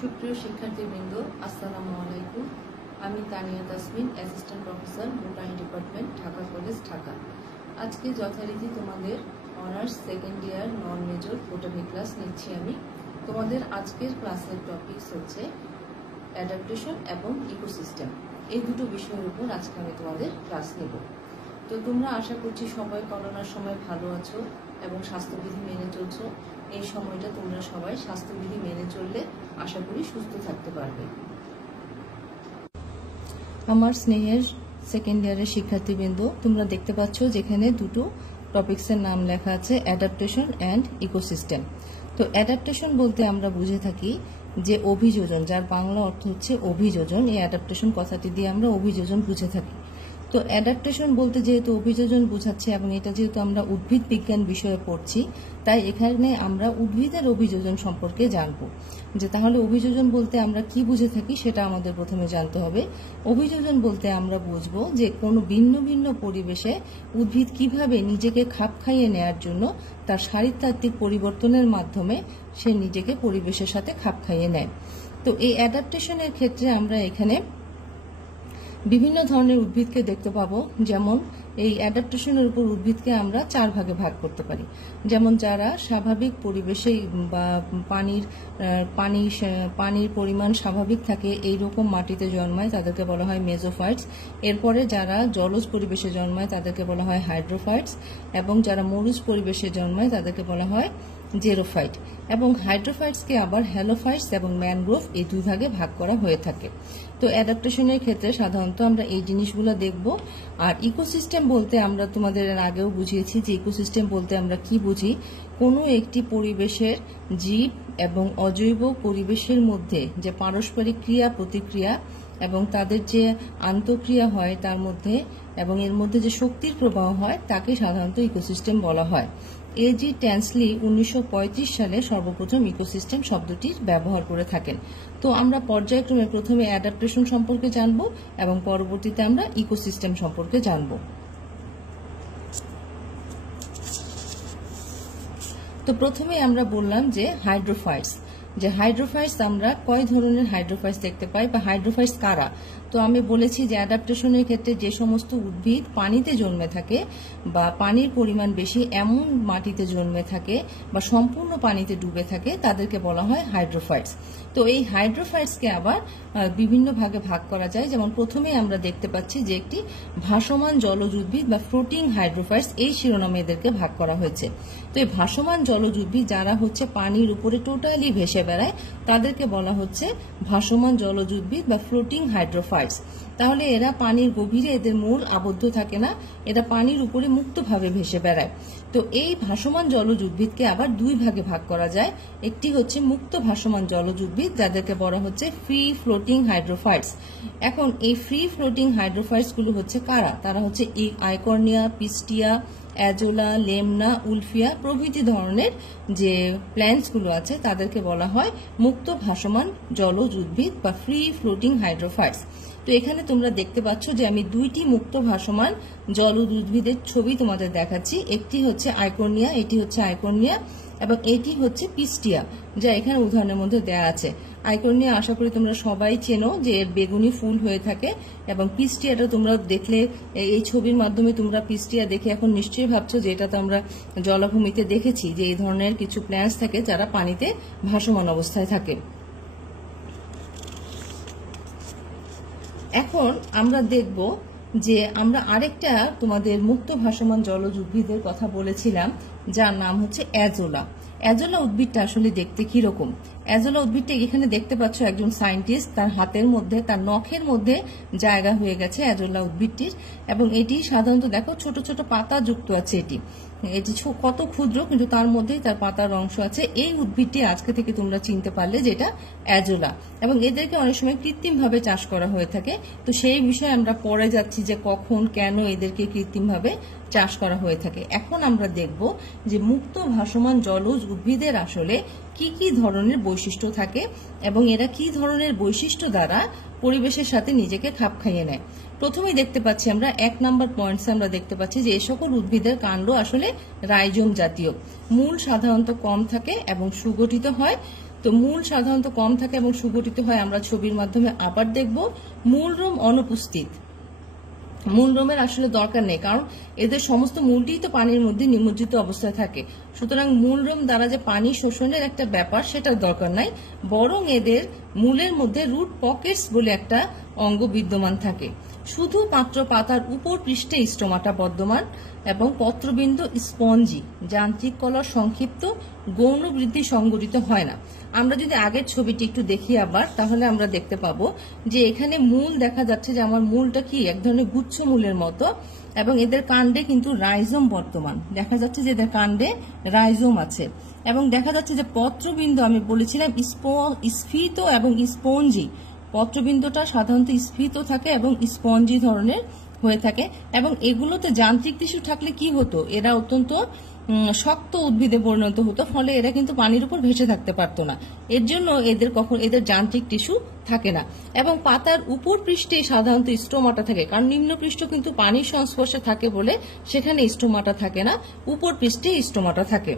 সুপ্রিয় শিক্ষার্থীবৃন্দ, আসসালামু আলাইকুম। আমি Tania Tasmin, assistant professor, botany department, Dhaka college, Dhaka. আজকে যথারীতি তোমাদের অনার্স সেকেন্ড ইয়ার নন মেজর বোটানি ক্লাস নিচ্ছি আমি। তোমাদের আজকের ক্লাসের টপিকস হচ্ছে অ্যাডাপ্টেশন এবং ইকোসিস্টেম। এই দুটো বিষয়ের উপর আজকে আমি তোমাদের ক্লাস নেব। তো তোমরা আশা করছি সবাই করোনার সময় ভালো আছো এবং স্বাস্থ্যবিধি মেনে চলছো। এই সময়টা তোমরা সবাই স্বাস্থ্যবিধি মেনে চললে আশা করি সুস্থ থাকতে পারবে। আমার স্নেহের সেকেন্ড ইয়ারের শিক্ষার্থীবৃন্দ, তোমরা দেখতে পাচ্ছ যেখানে দুটো টপিকসের নাম লেখা আছে, অ্যাডাপ্টেশন অ্যান্ড ইকোসিস্টেম। তো অ্যাডাপ্টেশন বলতে আমরা বুঝে থাকি যে অভিযোজন, যার বাংলা অর্থ হচ্ছে অভিযোজন। এই অ্যাডাপ্টেশন কথাটি দিয়ে আমরা অভিযোজন বুঝে থাকি। তো অ্যাডাপ্টেশন বলতে যেহেতু অভিযোজন বোঝাচ্ছে এবং এটা যেহেতু আমরা উদ্ভিদ বিজ্ঞান বিষয়ে পড়ছি, তাই এখানে আমরা উদ্ভিদের অভিযোজন সম্পর্কে জানব। যে তাহলে অভিযোজন বলতে আমরা কি বুঝে থাকি সেটা আমাদের প্রথমে জানতে হবে। অভিযোজন বলতে আমরা বুঝবো যে কোনো ভিন্ন ভিন্ন পরিবেশে উদ্ভিদ কিভাবে নিজেকে খাপ খাইয়ে নেয়ার জন্য তার শারীরতাত্ত্বিক পরিবর্তনের মাধ্যমে সে নিজেকে পরিবেশের সাথে খাপ খাইয়ে নেয়। তো এই অ্যাডাপ্টেশনের ক্ষেত্রে আমরা এখানে বিভিন্ন ধরনের উদ্ভিদকে দেখতে পাবো। যেমন এই অ্যাডাপ্টেশনের উপর উদ্ভিদকে আমরা 4 ভাগে ভাগ করতে পারি। যেমন যারা স্বাভাবিক পরিবেশে বা পানির পরিমাণ স্বাভাবিক থাকে এইরকম মাটিতে জন্মায় তাদেরকে বলা হয় মেসোফাইটস। এরপরে যারা জলজ পরিবেশে জন্মায় তাদেরকে বলা হয় হাইড্রোফাইটস, এবং যারা মরুজ পরিবেশে জন্মায় তাদেরকে বলা হয় জেরোফাইট। এবং হাইড্রোফাইটসকে আবার হ্যালোফাইটস এবং ম্যানগ্রোভ এই 2 ভাগে ভাগ করা হয়ে থাকে। তো অ্যাডাপ্টেশনের ক্ষেত্রে সাধারণত আমরা এই জিনিসগুলো দেখব। আর ইকোসিস্টেম বলতে আমরা তোমাদের আগেও বুঝিয়েছি যে ইকোসিস্টেম বলতে আমরা কি বুঝি। কোনো একটি পরিবেশের জীব এবং অজৈব পরিবেশের মধ্যে যে পারস্পরিক ক্রিয়া প্রতিক্রিয়া এবং তাদের যে আন্তঃক্রিয়া হয় তার মধ্যে, এবং এর মধ্যে যে শক্তির প্রবাহ হয় তাকে সাধারণত ইকোসিস্টেম বলা হয়। এজি ট্যান্সলি 1935 সালে সর্বপ্রথম ইকোসিস্টেম শব্দটির ব্যবহার করে থাকেন। তো আমরা পর্যায়ক্রমে প্রথমে অ্যাডাপ্টেশন সম্পর্কে জানব এবং পরবর্তীতে আমরা ইকোসিস্টেম সম্পর্কে জানব। তো প্রথমে আমরা বললাম যে হাইড্রোফাইটস আমরা কয় ধরনের হাইড্রোফাইটস দেখতে পাই বা হাইড্রোফাইটস কারা। তো আমি বলেছি যে অ্যাডাপ্টেশনের ক্ষেত্রে যে সমস্ত উদ্ভিদ পানিতে জন্মে থাকে বা পানির পরিমাণ বেশি এমন মাটিতে জন্মে থাকে বা সম্পূর্ণ পানিতে ডুবে থাকে তাদেরকে বলা হয় হাইড্রোফাইটস। তো এই হাইড্রোফাইটসকে আবার বিভিন্ন ভাগে ভাগ করা যায়। যেমন প্রথমেই আমরা দেখতে পাচ্ছি যে একটি ভাসমান জলজ উদ্ভিদ বা ফ্লোটিং হাইড্রোফাইটস, এই শিরোনামে এদেরকে ভাগ করা হয়েছে। তো এই ভাসমান জলজ উদ্ভিদ যারা হচ্ছে পানির উপরে টোটালি ভেসে বেড়ায় তাদেরকে বলা হচ্ছে ভাসমান জলজ উদ্ভিদ বা ফ্লোটিং হাইড্রোফাইটস। তাহলে এরা পানির গভীরে এদের মূল আবদ্ধ থাকে না, এরা পানির উপরে মুক্তভাবে ভেসে বেড়ায়। তো এই ভাসমান জলজ উদ্ভিদকে আবার 2 ভাগে ভাগ করা যায়। একটি হচ্ছে মুক্ত ভাসমান জলজ উদ্ভিদ যাদেরকে বলা হচ্ছে ফ্রি ফ্লোটিং হাইড্রোফাইটস। এখন এই ফ্রি ফ্লোটিং হাইড্রোফাইটস গুলো হচ্ছে কারা? তারা হচ্ছে আইকর্নিয়া, পিস্টিয়া, অ্যাজোলা, লেমনা, উলফিয়া প্রভৃতি ধরনের যে প্ল্যান্টস গুলো আছে তাদেরকে বলা হয় মুক্ত ভাসমান জলজ উদ্ভিদ বা ফ্রি ফ্লোটিং হাইড্রোফাইটস। তো এখানে তোমরা দেখতে পাচ্ছ যে আমি 2টি মুক্ত ভাসমান জলজ উদ্ভিদের ছবি তোমাদের দেখাচ্ছি। একটি হচ্ছে আইকর্নিয়া, এটি হচ্ছে আইকর্নিয়া, এবং এটি হচ্ছে পিস্টিয়া, যা এখানে উদাহরণের মধ্যে দেয়া আছে। আইকর্নিয়া আশা করি তোমরা সবাই চেনো যে এর বেগুনি ফুল হয়ে থাকে, এবং পিস্টিয়াটা তোমরা দেখলে এই ছবির মাধ্যমে তোমরা পিস্টিয়া দেখে এখন নিশ্চয়ই ভাবছো যে এটা তো আমরা জলাভূমিতে দেখেছি যে এই ধরনের কিছু প্ল্যান্টস থাকে যারা পানিতে ভাসমান অবস্থায় থাকে। এখন আমরা দেখব যে আমরা আরেকটা তোমাদের মুক্ত ভাসমান জলজ উদ্ভিদের কথা বলেছিলাম যার নাম হচ্ছে অ্যাজোলা। অ্যাজোলা উদ্ভিদটা আসলে দেখতে কিরকম? অ্যাজোলা উদ্ভিদটা এখানে দেখতে পাচ্ছ একজন সায়েন্টিস্ট তার হাতের মধ্যে, তার নখের মধ্যে জায়গা হয়ে গেছে অ্যাজোলা উদ্ভিদটির, এবং এটি সাধারণত দেখো ছোট ছোট পাতা যুক্ত আছে। এটি কত ক্ষুদ্র, কিন্তু তার মধ্যেই তার পাতার অংশ আছে। এই উদ্ভিদটি আজকে থেকে তোমরা চিনতে পারলে যেটা অ্যাজোলা, এবং এদেরকে অনেক সময় কৃত্রিমভাবে চাষ করা হয়ে থাকে। তো সেই বিষয়ে আমরা পরে যাচ্ছি যে কখন কেন এদেরকে কৃত্রিমভাবে চাষ করা হয়ে থাকে। এখন আমরা দেখব যে মুক্ত ভাসমান জলজ উদ্ভিদের আসলে কি কি ধরনের বৈশিষ্ট্য থাকে এবং এরা কি ধরনের বৈশিষ্ট্য দ্বারা পরিবেশের সাথে নিজেকে খাপ খাইয়ে নেয়। প্রথমেই দেখতে পাচ্ছি আমরা 1 নম্বর পয়েন্টসে আমরা দেখতে পাচ্ছি যে এই সকল উদ্ভিদের কাণ্ড আসলে রাইজোম জাতীয়, মূল সাধারণত কম থাকে এবং সুগঠিত হয়। তো মূল সাধারণত কম থাকে এবং সুগঠিত হয় আমরা ছবির মাধ্যমে আবার দেখব। মূলরোম অনুপস্থিত, মূলরোমের আসলে দরকার নেই, কারণ এদের সমস্ত মূলটিই তো পানির মধ্যে নিমজ্জিত অবস্থায় থাকে। সুতরাং মূলরোম দ্বারা যে পানি শোষণের একটা ব্যাপার সেটার দরকার নাই, বরং এদের মূলের মধ্যে রুট পকেটস বলে একটা অঙ্গ বিদ্যমান থাকে। শুধু মাত্র পাতার উপর পৃষ্ঠে স্টোমাটা বর্ধমান এবং পত্রবিন্দু স্পঞ্জি, যান্ত্রিক কলার সংক্ষিপ্ত, গৌণ বৃদ্ধি সংগঠিত হয় না। আমরা যদি আগের ছবিটি একটু দেখি আবার, তাহলে আমরা দেখতে পাবো যে এখানে মূল দেখা যাচ্ছে যে আমার মূলটা কি এক ধরনের গুচ্ছ মূলের মতো, এবং এদের কাণ্ডে কিন্তু রাইজোম বর্তমান, দেখা যাচ্ছে যে এদের কাণ্ডে রাইজোম আছে, এবং দেখা যাচ্ছে যে পত্রবিন্দু আমি বলেছিলাম স্ফীত এবং স্পঞ্জি। পত্রবিন্দুটা সাধারণত স্ফীত থাকে এবং স্পঞ্জি ধরনের হয়ে থাকে, এবং এগুলোতে যান্ত্রিক টিস্যু থাকলে কি হতো, এরা অত্যন্ত শক্ত উদ্ভিদে পরিণত হতো, ফলে এরা কিন্তু পানির উপর ভেসে থাকতে পারতো না। এর জন্য এদের যান্ত্রিক টিস্যু থাকে না। এবং পাতার উপর পৃষ্ঠে সাধারণত স্টোমাটা থাকে, কারণ নিম্ন পৃষ্ঠ কিন্তু পানির সংস্পর্শে থাকে বলে সেখানে স্টোমাটা থাকে না, উপর পৃষ্ঠে স্টোমাটা থাকে।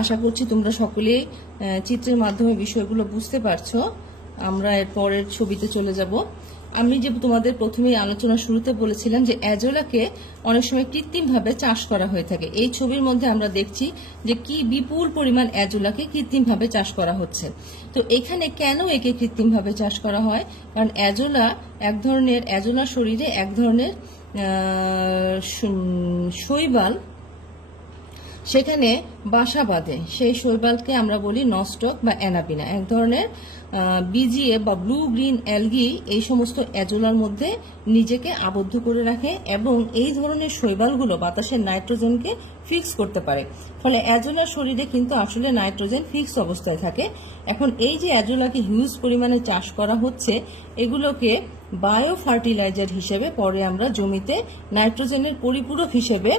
আশা করছি তোমরা সকলেই চিত্রের মাধ্যমে বিষয়গুলো বুঝতে পারছো। আমরা এর পরের ছবিতে চলে যাব। আমি যে তোমাদের প্রথমেই আলোচনা শুরুতে বলেছিলাম যে অ্যাজোলাকে অনেক সময় কৃত্রিমভাবে চাষ করা হয়ে থাকে। এই ছবির মধ্যে আমরা দেখছি যে কি বিপুল পরিমাণ অ্যাজোলাকে কৃত্রিমভাবে চাষ করা হচ্ছে। তো এখানে কেন একে কৃত্রিমভাবে চাষ করা হয়? কারণ অ্যাজোলার শরীরে এক ধরনের শৈবাল সেখানে বাসা বাঁধে। সেই শৈবালকে আমরা বলি নস্টক বা অ্যানাপিনা। এক ধরনের বিজিএ বা ব্লু গ্রিন অ্যালগি এই সমস্ত অ্যাজোলার মধ্যে নিজেকে আবদ্ধ করে রাখে, এবং এই ধরনের শৈবালগুলো বাতাসের নাইট্রোজেনকে ফিক্স করতে পারে। ফলে অ্যাজোলার শরীরে কিন্তু আসলে নাইট্রোজেন ফিক্স অবস্থায় থাকে। এখন এই যে অ্যাজোলাকে হিউজ পরিমাণে চাষ করা হচ্ছে, এগুলোকে বায়ো ফার্টিলাইজার হিসেবে পরে আমরা জমিতে নাইট্রোজেনের পরিপূরক হিসেবে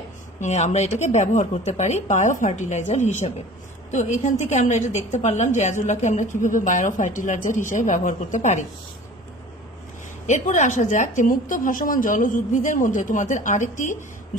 আমরা এটাকে ব্যবহার করতে পারি, বায়ো ফার্টিলাইজার হিসেবে। তো এখান থেকে আমরা এটা দেখতে পারলাম যে অ্যাজোলাকে আমরা কিভাবে বায়ো ফার্টিলাইজার হিসেবে ব্যবহার করতে পারি। এরপরে আসা যাক যে মুক্ত ভাসমান জলজ উদ্ভিদের মধ্যে তোমাদের আরেকটি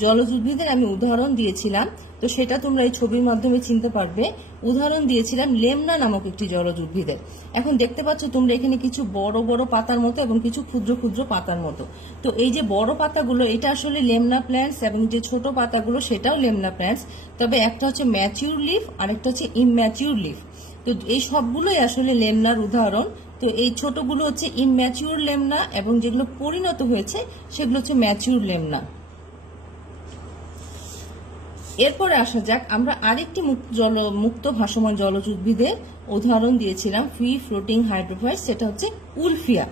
জলজ উদ্ভিদের আমি উদাহরণ দিয়েছিলাম, তো সেটা তোমরা এই ছবির মাধ্যমে চিনতে পারবে। উদাহরণ দিয়েছিলাম লেমনা নামক একটি জলজ উদ্ভিদের। এখন দেখতে পাচ্ছ তোমরা এখানে কিছু বড় বড় পাতার মতো এবং কিছু ক্ষুদ্র ক্ষুদ্র পাতার মতো। তো এই যে বড় পাতাগুলো এটা আসলে লেমনা প্ল্যান্টস, এবং যে ছোট পাতাগুলো সেটাও লেমনা প্ল্যান্টস, তবে একটা হচ্ছে ম্যাচিউর লিফ আর একটা হচ্ছে ইমম্যাচিউর লিফ। তো এই সবগুলোই আসলে লেমনার উদাহরণ। তো এই ছোটগুলো হচ্ছে ইমম্যাচিউর লেমনা, এবং যেগুলো পরিণত হয়েছে সেগুলো হচ্ছে ম্যাচিউর লেমনা। এরপরে আসা যাক, আমরা আরেকটি মুক্ত ভাসমান জলজ উদ্ভিদের উদাহরণ দিয়েছিলাম ফ্রি ফ্লোটিং হাইড্রোফাইট, সেটা হচ্ছে উলফিয়া।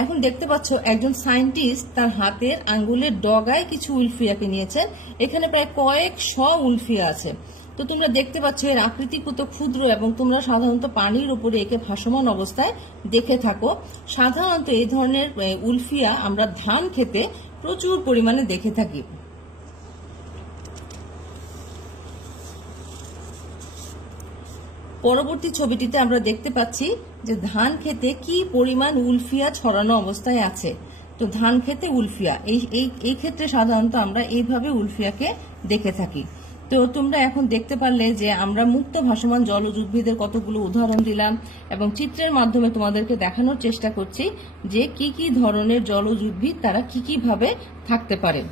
এখন দেখতে পাচ্ছ একজন সায়েন্টিস্ট তার হাতের আঙ্গুলের ডগায় কিছু উলফিয়াকে নিয়েছেন। এখানে প্রায় কয়েকশ উলফিয়া আছে। তো তোমরা দেখতে পাচ্ছ এর আকৃতি কত ক্ষুদ্র, এবং তোমরা সাধারণত পানির উপরে একে ভাসমান অবস্থায় দেখে থাকো। সাধারণত এই ধরনের উলফিয়া আমরা ধান খেতে প্রচুর পরিমাণে দেখে থাকি। পরবর্তী ছবিটিতে আমরা দেখতে পাচ্ছি যে ধান খেতে কি পরিমাণ উলফিয়া ছড়ানো অবস্থায় আছে। তো ধান খেতে উলফিয়া, এই ক্ষেত্রে সাধারণত আমরা এইভাবে উলফিয়াকে দেখে থাকি। তো তোমরা এখন দেখতে পারলে যে আমরা মুক্ত ভাসমান জলজ উদ্ভিদের কতগুলো উদাহরণ দিলাম, এবং চিত্রের মাধ্যমে তোমাদেরকে দেখানোর চেষ্টা করছি যে কি কি ধরনের জলজ উদ্ভিদ তারা কি কি ভাবে থাকতে পারে।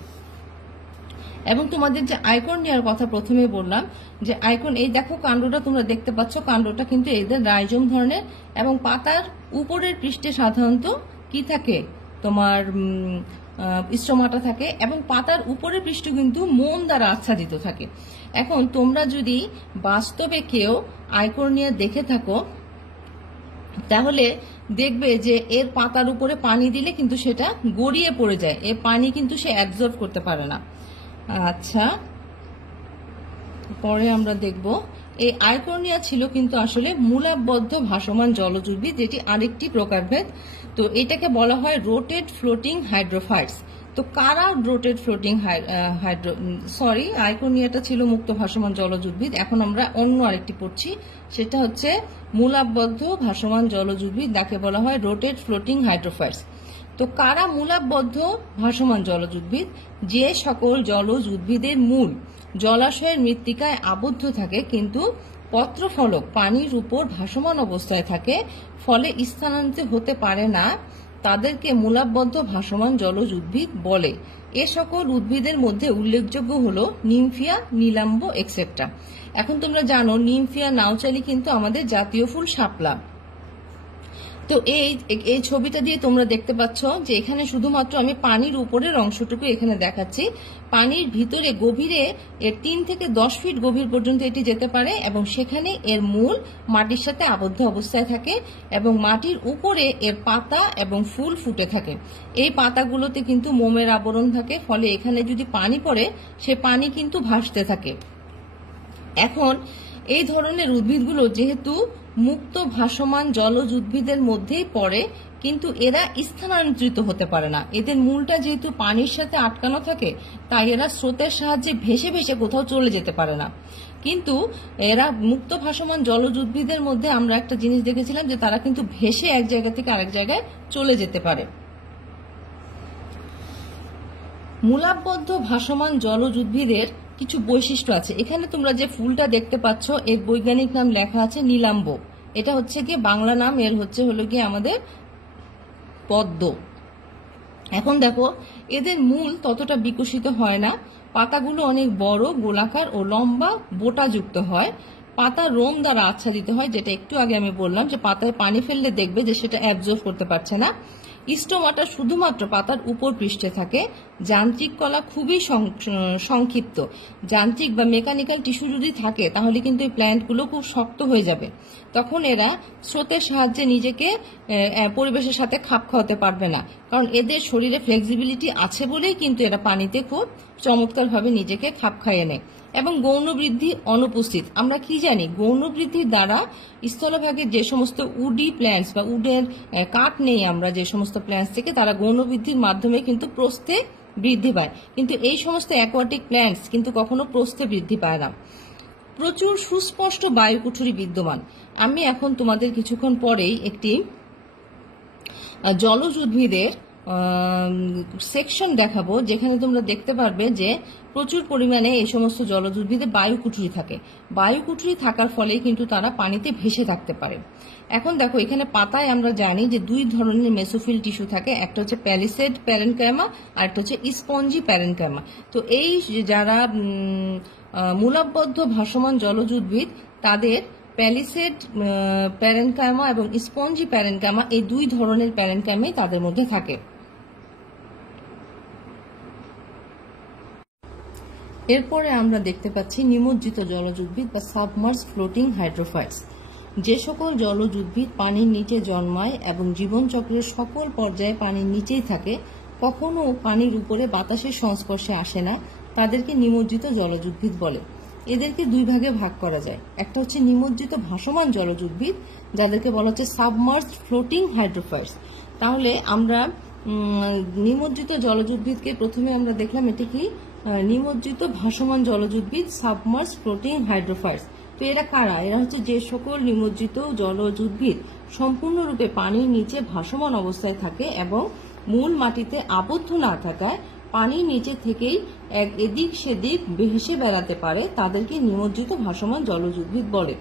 এবং তোমাদের যে আইকর্নিয়ার কথা প্রথমে বললাম, যে আইকন, এই দেখো কাণ্ডটা তোমরা দেখতে পাচ্ছ, কাণ্ডটা কিন্তু এদের রাইজোম ধরনের, এবং পাতার উপরের পৃষ্ঠে সাধারণত কি থাকে, তোমার স্টোমাটা থাকে, এবং পাতার উপরের পৃষ্ঠ কিন্তু মোম দ্বারা আচ্ছাদিত থাকে। এখন তোমরা যদি বাস্তবে কেউ আইকর্নিয়া দেখে থাকো, তাহলে দেখবে যে এর পাতার উপরে পানি দিলে কিন্তু সেটা গড়িয়ে পড়ে যায়, এর পানি কিন্তু সে অ্যাবজর্ব করতে পারে না। আচ্ছা, পরে আমরা দেখব এই আইকর্নিয়া ছিল কিন্তু আসলে মূলাবদ্ধ ভাসমান জলজ উদ্ভিদ, যেটি আরেকটি প্রকারভেদ। তো এটাকে বলা হয় রোটেড ফ্লোটিং হাইড্রোফাইটস। তো কারা রোটেড ফ্লোটিং আইকর্নিয়াটা ছিল মুক্ত ভাসমান জলজ উদ্ভিদ। এখন আমরা অন্য আরেকটি পড়ছি, সেটা হচ্ছে মূলাবদ্ধ ভাসমান জলজ উদ্ভিদ, যাকে বলা হয় রোটেড ফ্লোটিং হাইড্রোফাইটস। তো কারা মূলাবদ্ধ ভাসমান জলজ উদ্ভিদ? যে সকল জলজ উদ্ভিদের মূল জলাশয়ের মৃত্তিকায় আবদ্ধ থাকে কিন্তু পত্রফলক পানির উপর ভাসমান অবস্থায় থাকে, ফলে স্থানান্তরিত হতে পারে না, তাদেরকে মূলাবদ্ধ ভাসমান জলজ উদ্ভিদ বলে। এ সকল উদ্ভিদের মধ্যে উল্লেখযোগ্য হলো নিমফিয়া, নীলাম্ব এক্সেট্রা। এখন তোমরা জানো নিমফিয়া, নাউচালি কিন্তু আমাদের জাতীয় ফুল শাপলা। তো এই ছবিটা দিয়ে তোমরা দেখতে পাচ্ছ যে এখানে শুধুমাত্র আমি পানির উপরের অংশটুকু এখানে দেখাচ্ছি। পানির ভিতরে গভীরে এর 3 থেকে 10 ফিট গভীর পর্যন্ত এটি যেতে পারে এবং সেখানে এর মূল মাটির সাথে আবদ্ধ অবস্থায় থাকে এবং মাটির উপরে এর পাতা এবং ফুল ফুটে থাকে। এই পাতাগুলোতে কিন্তু মোমের আবরণ থাকে, ফলে এখানে যদি পানি পড়ে সে পানি কিন্তু ভাসতে থাকে। এখন এই ধরনের উদ্ভিদগুলো যেহেতু মুক্ত ভাসমান জলজ উদ্ভিদের মধ্যেই পড়ে, কিন্তু এরা স্থানান্তরিত হতে পারে না। এদের মূলটা যেহেতু পানির সাথে আটকানো থাকে, তাই এরা স্রোতের সাহায্যে ভেসে ভেসে কোথাও চলে যেতে পারে না। কিন্তু এরা মুক্ত ভাসমান জলজ উদ্ভিদের মধ্যে আমরা একটা জিনিস দেখেছিলাম যে তারা কিন্তু ভেসে এক জায়গা থেকে আরেক জায়গায় চলে যেতে পারে। মূলাবদ্ধ ভাসমান জলজ উদ্ভিদের কিছু বৈশিষ্ট্য আছে। এখানে তোমরা যে ফুলটা দেখতে পাচ্ছ এর বৈজ্ঞানিক নাম লেখা আছে নীলাম্ব। এটা হচ্ছে কি বাংলা নাম, এর হলো কি আমাদের পদ্ম। এখন দেখো এদের মূল ততটা বিকশিত হয় না, পাতাগুলো অনেক বড়, গোলাকার ও লম্বা বোটাযুক্ত হয়। পাতা রোম দ্বারা আচ্ছাদিত হয়, যেটা একটু আগে আমি বললাম যে পাতায় পানি ফেললে দেখবে যে সেটা অ্যাবজর্ব করতে পারছে না। স্টোমাটা শুধুমাত্র পাতার উপর পৃষ্ঠে থাকে। যান্ত্রিক কলা খুবই সংক্ষিপ্ত। যান্ত্রিক বা মেকানিক্যাল টিস্যু যদি থাকে তাহলে কিন্তু এই প্ল্যান্টগুলো খুব শক্ত হয়ে যাবে, তখন এরা স্রোতের সাহায্যে নিজেকে পরিবেশের সাথে খাপ খাওয়াতে পারবে না, কারণ এদের শরীরে ফ্লেক্সিবিলিটি আছে বলেই কিন্তু এরা পানিতে খুব চমৎকারভাবে নিজেকে খাপ খাইয়ে নেয়। এবং গৌণ বৃদ্ধি অনুপস্থিত। আমরা কি জানি, গৌণ বৃদ্ধির দ্বারা স্থলভাগের যে সমস্ত উডি প্ল্যান্টস বা উডের কাঠ নেই আমরা যে সমস্ত প্ল্যান্টস থেকে, তারা গৌণ বৃদ্ধির মাধ্যমে কিন্তু প্রস্থে বৃদ্ধি পায়, কিন্তু এই সমস্ত অ্যাকোয়াটিক প্ল্যান্টস কিন্তু কখনো প্রস্থে বৃদ্ধি পায় না। প্রচুর সুস্পষ্ট বায়ুকুঠুরি বিদ্যমান। আমি এখন তোমাদের কিছুক্ষণ পরেই একটি জলজ উদ্ভিদের সেকশন দেখাবো, যেখানে তোমরা দেখতে পারবে যে প্রচুর পরিমাণে এই সমস্ত জলজ উদ্ভিদে বায়ুকুঠুরি থাকে। বায়ুকুঠুরি থাকার ফলে কিন্তু তারা পানিতে ভেসে থাকতে পারে। এখন দেখো এখানে পাতায় আমরা জানি যে 2 ধরনের মেসোফিল টিস্যু থাকে, একটা হচ্ছে প্যালিসেড প্যারেনকাইমা আর একটা হচ্ছে স্পঞ্জি প্যারেনকাইমা। তো এই যারা মূলাবদ্ধ ভাসমান জলজ উদ্ভিদ তাদের প্যালিসেড প্যারেনকাইমা এবং স্পঞ্জি প্যারেনকাইমা, এই 2 ধরনের প্যারেনকাইমাই তাদের মধ্যে থাকে। এরপরে আমরা দেখতে পাচ্ছি নিমজ্জিত জলজ উদ্ভিদ বা সাবমার্জ ফ্লোটিং হাইড্রোফাইটস। যে সকল জলজ উদ্ভিদ পানির নিচে জন্মায় এবং জীবনচক্রের সকল পর্যায়ে পানির নিচেই থাকে, কখনো পানির উপরে বাতাসের সংস্পর্শে আসে না, তাদেরকে নিমজ্জিত জলজ উদ্ভিদ বলে। এদেরকে 2 ভাগে ভাগ করা যায়। একটা হচ্ছে নিমজ্জিত ভাসমান জলজ উদ্ভিদ, যাদেরকে বলা হচ্ছে সাবমার্জ ফ্লোটিং হাইড্রোফাইটস। তাহলে আমরা নিমজ্জিত জলজ উদ্ভিদকে প্রথমে আমরা দেখলাম এটি কি নিমজ্জিত ভাসমান জলজ উদ্ভিদ, সাবমার্জ ফ্লোটিং হাইড্রোফাইটস। তো এরা কারা? এরা হচ্ছে যে সকল নিমজ্জিত জলজ উদ্ভিদ সম্পূর্ণরূপে পানির নিচে ভাসমান অবস্থায় থাকে এবং মূল মাটিতে আবদ্ধ না থাকায় পানির নিচে থেকেই এদিক সেদিক ভেসে বেড়াতে পারে, তাদেরকে নিমজ্জিত ভাসমান জলজ উদ্ভিদ বলে।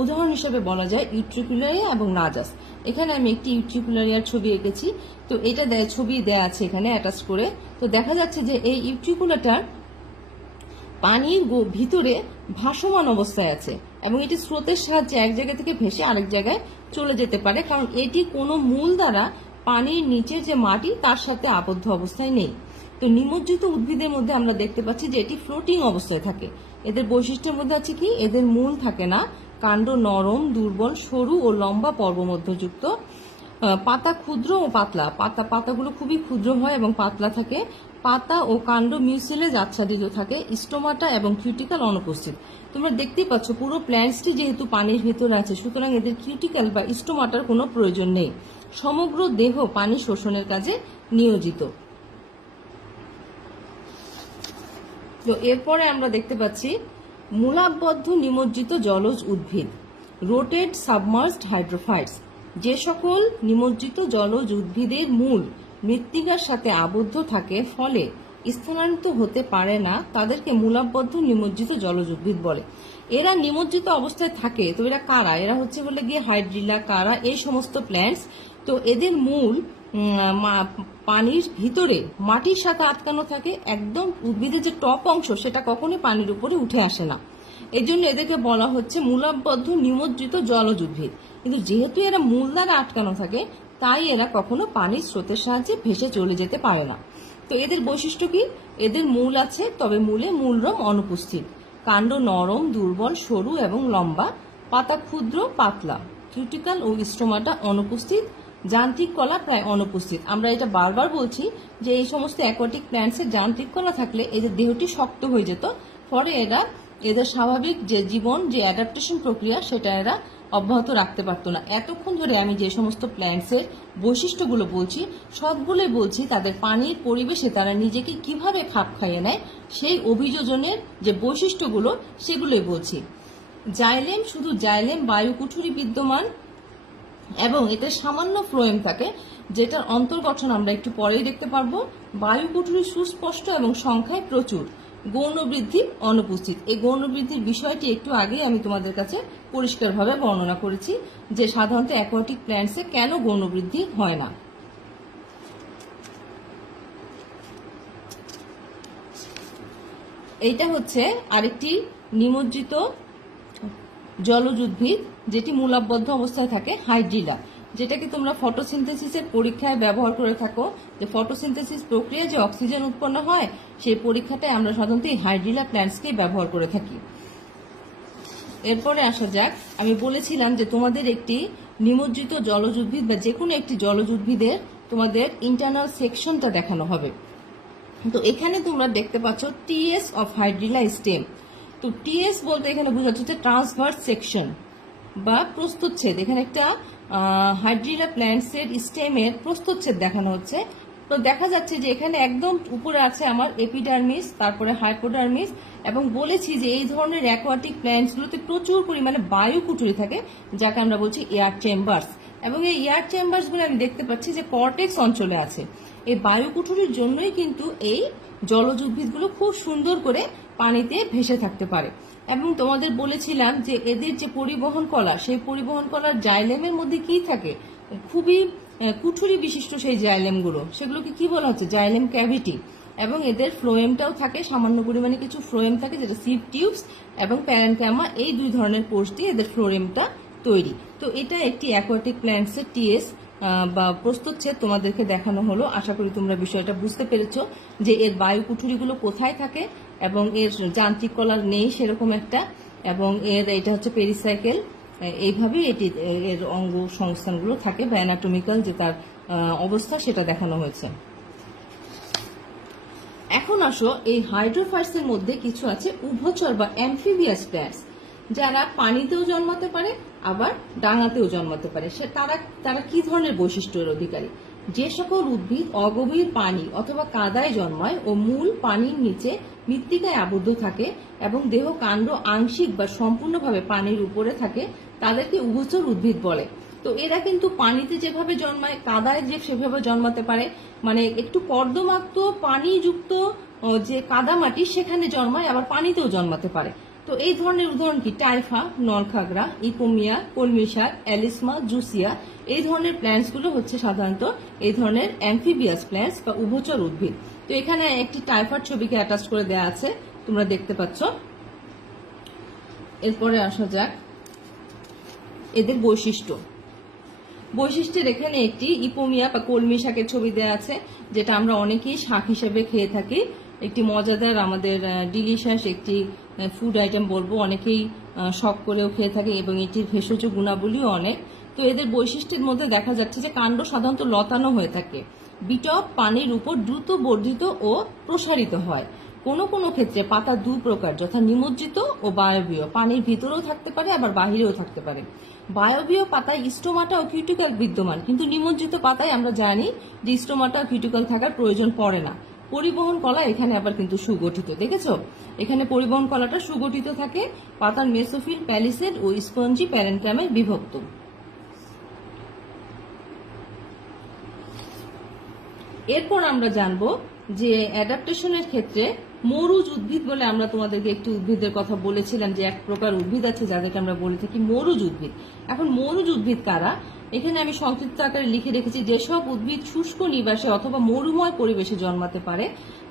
উদাহরণ হিসেবে বলা যায় ইউট্রিকুলারিয়া এবং নাজাস। এখানে আমি একটি ইউট্রিকুলারিয়ার ছবি এঁকেছি, তো এটা ছবি দেয়া আছে এখানে অ্যাটাচ করে। তো দেখা যাচ্ছে যে এই ইউট্রিকুলাটার পানির ভিতরে ভাসমান অবস্থায় আছে এবং এটি স্রোতের সাহায্যে এক জায়গা থেকে ভেসে আরেক জায়গায় চলে যেতে পারে, কারণ এটি কোনো মূল দ্বারা পানির নিচের যে মাটি তার সাথে আবদ্ধ অবস্থায় নেই। তো নিমজ্জিত উদ্ভিদের মধ্যে আমরা দেখতে পাচ্ছি যে এটি ফ্লোটিং অবস্থায় থাকে। এদের বৈশিষ্ট্যের মধ্যে আছে কি, এদের মূল থাকে না, কাণ্ড নরম, দুর্বল, সরু ও লম্বা পর্বমধ্যযুক্ত, পাতা ক্ষুদ্র ও পাতলা। পাতাগুলো খুবই ক্ষুদ্র হয় এবং পাতলা থাকে। পাতা ও কাণ্ড মিউসিলেজ আচ্ছাদিত থাকে। স্টোমাটা এবং কিউটিক্যাল অনুপস্থিত। তোমরা দেখতেই পাচ্ছ পুরো প্ল্যান্টসটি যেহেতু পানির ভেতরে আছে, সুতরাং এদের কিউটিক্যাল বা স্টোমাটার কোনো প্রয়োজন নেই। সমগ্র দেহ পানি শোষণের কাজে নিয়োজিত। তো এরপরে আমরা দেখতে পাচ্ছি মূলাবদ্ধ নিমজ্জিত জলজ উদ্ভিদ, রোটেড সাবমার্জড হাইড্রোফাইটস। যে সকল নিমজ্জিত জলজ উদ্ভিদের মূল মৃত্তিকার সাথে আবদ্ধ থাকে, ফলে স্থানান্তরিত হতে পারে না, তাদেরকে মূলাবদ্ধ নিমজ্জিত জলজ উদ্ভিদ বলে। এরা নিমজ্জিত অবস্থায় থাকে, তো এরা কারা? এরা হচ্ছে বলে গিয়ে হাইড্রিলা, কারা, এই সমস্ত প্ল্যান্টস। তো এদের মূল পানির ভিতরে মাটির সাথে আটকানো থাকে, একদম উদ্ভিদের যে টপ অংশ সেটা কখনোই পানির উপরে উঠে আসে না। এই জন্য এদেরকে বলা হচ্ছে মূলাবদ্ধ নিমজ্জিত জলজ উদ্ভিদ। কিন্তু যেহেতু এরা মূল দ্বারা আটকানো থাকে, তাই এরা কখনো পানির স্রোতের সাহায্যে ভেসে চলে যেতে পারে না। তো এদের বৈশিষ্ট্য কি? এদের মূল আছে, তবে মূলে মূলরম অনুপস্থিত। কাণ্ড নরম, দুর্বল, সরু এবং লম্বা। পাতা ক্ষুদ্র, পাতলা। কিউটিকল ও স্টোমাটা অনুপস্থিত। যান্ত্রিক কলা প্রায় অনুপস্থিত। আমরা এটা বারবার বলছি যে এই সমস্ত অ্যাকোয়াটিক প্ল্যান্টসের যান্ত্রিক কলা থাকলে এদের দেহটি শক্ত হয়ে যেত, ফলে এদের স্বাভাবিক যে জীবন, যে অ্যাডাপ্টেশন প্রক্রিয়া, সেটা এরা অব্যাহত রাখতে পারতো না। এতক্ষণ ধরে আমি যে সমস্ত প্ল্যান্টসের বৈশিষ্ট্যগুলো বলছি, সবগুলোই বলছি তাদের পানির পরিবেশে তারা নিজেকে কিভাবে খাপ খাইয়ে নেয়, সেই অভিযোজনের যে বৈশিষ্ট্যগুলো সেগুলোই বলছি। জাইলেম, শুধু জাইলেম বায়ুকুঠুরি বিদ্যমান এবং এতে সামান্য ফ্লোয়েম থাকে, যেটার অন্তর্গঠন আমরা একটু পরেই দেখতে পারবো। বায়ুকুঠুরি সুস্পষ্ট এবং সংখ্যায় প্রচুর। গৌণ বৃদ্ধি অনুপস্থিত। এই গৌণ বৃদ্ধির বিষয়টি একটু আগে আমি তোমাদের কাছে পরিষ্কারভাবে বর্ণনা করেছি যে সাধারণত অ্যাকোয়াটিক প্ল্যান্টসে কেন গৌণ বৃদ্ধি হয় না। এইটা হচ্ছে আরেকটি নিমজ্জিত জলজ উদ্ভিদ যেটি মূলাবদ্ধ অবস্থায় থাকে, হাইড্রিলা, যেটাকে তোমরা ফটোসিনথেসিসের পরীক্ষায় ব্যবহার করে থাকো। যে ফটোসিনথেসিস প্রক্রিয়া যে অক্সিজেন উৎপন্ন হয়, সেই পরীক্ষাটায় আমরা সাধারণত এই হাইড্রিলা প্ল্যান্টসকে ব্যবহার করে থাকি। এরপরে আসা যাক, আমি বলেছিলাম যে তোমাদের একটি নিমজ্জিত জলজ উদ্ভিদ বা যে কোনো একটি জলজ উদ্ভিদের তোমাদের ইন্টারনাল সেকশনটা দেখানো হবে। তো এখানে তোমরা দেখতে পাচ্ছ টিএস অফ হাইড্রিলা স্টেম। তো টিএস বলতে এখানে বোঝাচ্ছে ট্রান্সভার্স সেকশন বা প্রস্থচ্ছেদ। এখানে একটা হাইড্রিলা প্ল্যান্টসের স্টেমের প্রস্থচ্ছেদ দেখানো হচ্ছে। তো দেখা যাচ্ছে যে এখানে একদম উপরে আছে আমার এপিডার্মিস, তারপরে হাইপোডার্মিস, এবং বলেছি যে এই ধরনের অ্যাকোয়াটিক প্ল্যান্টসগুলোতে প্রচুর পরিমাণে বায়ুকুঠুরি থাকে, যাকে আমরা বলছি এয়ার চেম্বার্স। এবং এই এয়ার চেম্বার্সগুলো আমি দেখতে পাচ্ছি যে কর্টেক্স অঞ্চলে আছে। এই বায়ুকুঠুরির জন্যই কিন্তু এই জলজ উদ্ভিদগুলো খুব সুন্দর করে পানিতে ভেসে থাকতে পারে। এবং তোমাদের বলেছিলাম যে এদের যে পরিবহন কলা, সেই পরিবহন কলার জাইলেমের মধ্যে কি থাকে? খুবই কুঠুরি বিশিষ্ট সেই জাইলেমগুলো, সেগুলোকে কি বলা হচ্ছে? Xylem cavity. এবং এদের ফ্লোয়েমটাও থাকে, সামান্য পরিমাণে কিছু ফ্লোয়েম থাকে, যেটা সিভ টিউবস এবং প্যারেনকাইমা, এই দুই ধরনের কোষ দিয়ে এদের ফ্লোয়েমটা তৈরি। তো এটা একটি অ্যাকোয়াটিক প্ল্যান্টসের টিএস বা প্রস্থচ্ছেদ তোমাদেরকে দেখানো হলো। আশা করি তোমরা বিষয়টা বুঝতে পেরেছো যে এর বায়ুকুঠুরিগুলো কোথায় থাকে এবং এর যান্ত্রিক কলা নেই সেরকম একটা, এবং এটা হচ্ছে পেরিসাইকেল। এইভাবেই এর অঙ্গ সংস্থানগুলো থাকে বা অ্যানাটমিক্যাল যে তার অবস্থা সেটা দেখানো হয়েছে। এখন আসো, এই হাইড্রোফাইটসের মধ্যে কিছু আছে উভচর বা অ্যামফিবিয়াস প্ল্যান্টস, যারা পানিতেও জন্মাতে পারে আবার ডাঙাতেও জন্মাতে পারে। তারা কি ধরনের বৈশিষ্ট্যের অধিকারী? যে সকল উদ্ভিদ অগভীর পানি অথবা কাদায় জন্মায় ও মূল পানির নিচে মৃত্তিকায় আবদ্ধ থাকে এবং দেহ কাণ্ড আংশিক বা সম্পূর্ণভাবে পানির উপরে থাকে, তাদেরকে উভচর উদ্ভিদ বলে। তো এরা কিন্তু পানিতে যেভাবে জন্মায়, কাদায় যে সেভাবে জন্মাতে পারে, মানে একটু কর্দমাক্ত পানিযুক্ত যে কাদামাটি সেখানে জন্মায়, আবার পানিতেও জন্মাতে পারে। তো এই ধরনের উদাহরণ কি? টাইফা, নলখাগড়া, ইপোমিয়া, কলমিশার, অ্যালিসমা, জুসিয়া, এই ধরনের প্ল্যান্টসগুলো হচ্ছে সাধারণত এই ধরনের অ্যামফিবিয়াস প্ল্যান্টস বা উভচর উদ্ভিদ। তো এখানে একটি টাইফার ছবিকে অ্যাটাচ করে দেওয়া আছে, তোমরা দেখতে পাচ্ছ। এরপরে আসা যাক এদের বৈশিষ্ট্যের এখানে একটি ইপোমিয়া বা কলমি শাকের ছবি দেওয়া আছে, যেটা আমরা অনেকেই শাক হিসেবে খেয়ে থাকি। একটি মজাদার, আমাদের ডিলিশিয়াস একটি ফুড আইটেম বলবো, অনেকেই শখ করেও খেয়ে থাকে এবং এটির ভেষজ গুণাবলীও অনেক। তো এদের বৈশিষ্ট্যের মধ্যে দেখা যাচ্ছে যে কাণ্ড সাধারণত লতানো হয়ে থাকে, বিটপ পানির উপর দ্রুত বর্ধিত ও প্রসারিত হয়। কোনো কোনো ক্ষেত্রে পাতা দু প্রকার, যথা নিমজ্জিত ও বায়বীয়, পানির ভিতরেও থাকতে পারে আবার বাহিরেও থাকতে পারে। বায়বীয় পাতায় স্টোমাটা ও কিউটিকল বিদ্যমান, কিন্তু নিমজ্জিত পাতায় আমরা জানি যে স্টোমাটা ও কিউটিকল থাকার প্রয়োজন পড়ে না। পরিবহন কলা এখানে আবার কিন্তু সুগঠিত, দেখেছো? এখানে পরিবহন কলাটা সুগঠিত থাকে, পাতার মেসোফিল, প্যালিসেড ও স্পঞ্জি প্যারেনকাইমে বিভক্ত। এরপর আমরা জানবো যে অ্যাডাপ্টেশনের ক্ষেত্রে মরুজ উদ্ভিদ বলে আমরা তোমাদেরকে একটি উদ্ভিদের কথা বলেছিলাম, যে এক প্রকার উদ্ভিদ আছে যাদেরকে আমরা বলে থাকি মরুজ উদ্ভিদ। এখন মরুজ উদ্ভিদ কারা, এখানে আমি সংক্ষিপ্ত আকারে লিখে রেখেছি, যেসব উদ্ভিদ শুষ্ক নিবাসে অথবা মরুময় পরিবেশে জন্মাতে পারে,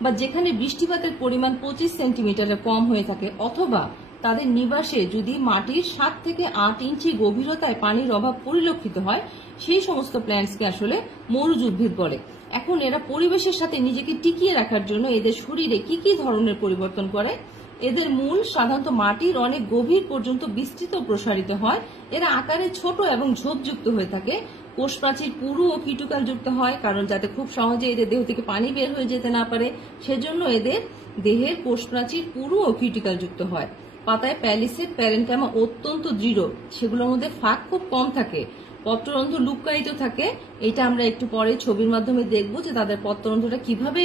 বা যেখানে বৃষ্টিপাতের পরিমাণ 25 সেন্টিমিটারের কম হয়ে থাকে, অথবা তাদের নিবাসে যদি মাটির 7 থেকে 8 ইঞ্চি গভীরতায় পানির অভাব পরিলক্ষিত হয়, সেই সমস্ত প্ল্যান্টসকে আসলে মরুজ উদ্ভিদ বলে। এখন এরা পরিবেশের সাথে নিজেকে টিকিয়ে রাখার জন্য এদের শরীরে কি কি ধরনের পরিবর্তন করে। এদের মূল সাধারণত মাটির অনেক গভীর পর্যন্ত বিস্তৃত প্রসারিত হয়। এরা আকারে ছোট এবং ঝোপযুক্ত হয়ে থাকে। কোষ প্রাচীর পুরু ও কিটুকাল যুক্ত হয়, কারণ যাতে খুব সহজে এদের দেহ থেকে পানি বের হয়ে যেতে না পারে, সেজন্য এদের দেহের কোষ প্রাচীর পুরু ও কিটুকাল যুক্ত হয়। পাতায় প্যালিসেড প্যারেনকামা অত্যন্ত দৃঢ়, সেগুলোর মধ্যে ফাঁক খুব কম থাকে। পত্ররন্ধ্র লুক্কায়িত থাকে। এটা আমরা একটু পরে ছবির মাধ্যমে দেখব যে তাদের পত্ররন্ধ্রটা কিভাবে